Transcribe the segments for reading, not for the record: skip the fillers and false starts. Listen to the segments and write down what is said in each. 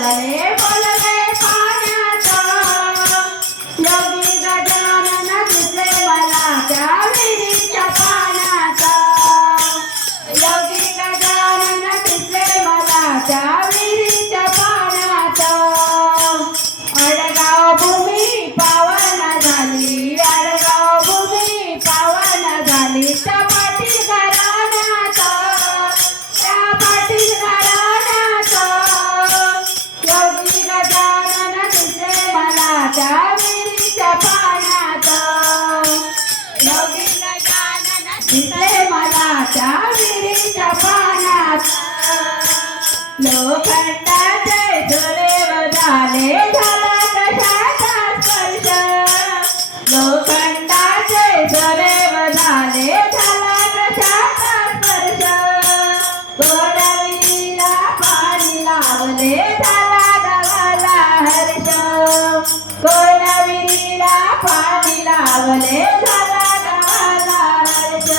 बोलले बोलले पाण्यात योगी गजानन दिसले मला त्या विहिरीच्या पाण्यात योगी गजानन दिसले मला त्या विहिरीच्या पाण्यात अडगाव भूमी पावन झाली अडगाव भूमी पावन झाली त्या पाटील घराण्यात त्या पाटील घराण्यात योगी गजानन दिसले मला त्या विहिरीच्या पाण्यात योगी गजानन दिसले मला त्या विहिरीच्या पाण्यात लोखंडाचे जोरेव झाले झाला कशाचा स्पर्श लोखंडाचे जोरेव झाले झाला कशाचा स्पर्श गोडवीला पाणी लावले झाला गावाला हर्ष गोडवीला पाणी लावले झाला गावाला हर्ष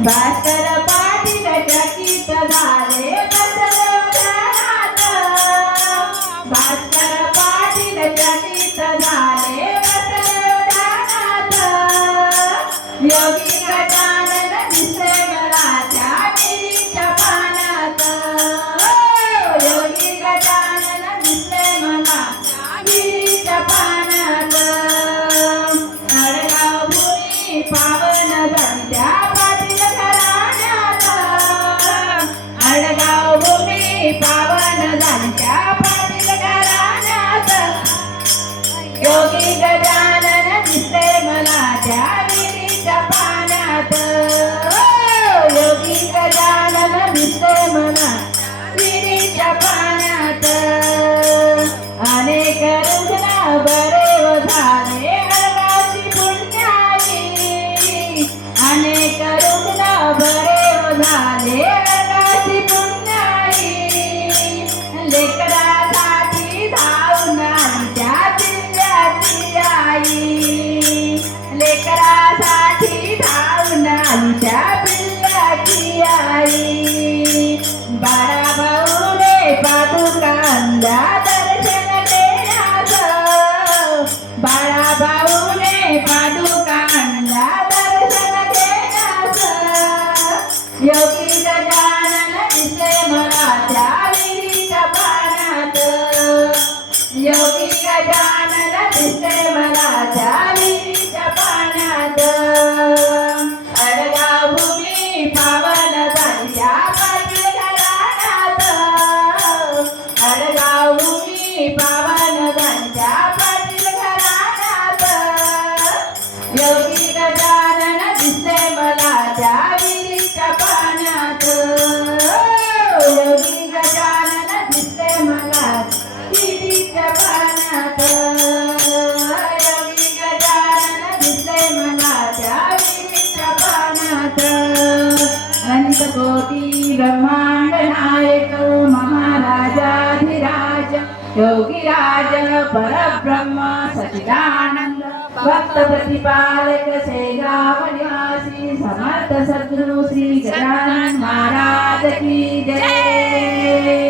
भास्कर पाटील चकित झाले बसले उधाणात भास्कर पाटील चकित झाले बसले उधाणात योगी गजानन दिसले मला त्या विहिरीच्या पाण्यात योगी गजानन दिसले मला त्या विहिरीच्या पाण्यात अडगाव भूमी पावन झाली त्या पाटील घराण्यात अडगाव भूमी पावन झाली त्या पाटील घराण्यात योगी गजानन दिसले मला त्या विहिरीच्या पाण्यात योगी गजानन दिसले मला विहिरीच्या पाण्यात अनेक रुग्ण बरे झाले अडगावची पुण्याई अनेक रुग्ण बरे झाले अडगावची पुण्याई लेकरासाठी धावून आली त्या पिल्ल्याची आई लेकरासाठी धावून आली त्या पिल्ल्याची आई बाळा भाऊने पादुका आणल्या दर्शन देण्यास बाळा भाऊने पादुका आणल्या दर्शन देण्यास योगी गजानन दिसले मला त्या विहिरीच्या पाण्यात योगी गजानन दिसले मला त्या विहिरीच्या पाण्यात अडगाव भूमी पावन झाली त्या पाटील घराण्यात अडगाव भूमी पावन झाली त्या पाटील घराण्यात योगी गजानन दिसले मला त्या विहिरीच्या पाण्यात योगी गजानन दिसले मला विहिरीच्या पाण्यात योगी गजानन दिसले मला त्या विहिरीच्या पाण्यात अनंत कोटी ब्रह्मांड नायक महाराजाधिराज योगीराज परब्रह्म सच्चिदानंद भक्त प्रतिपालक शेगाव निवासी समर्थ सद्गुरु श्री गजानन महाराज की जय।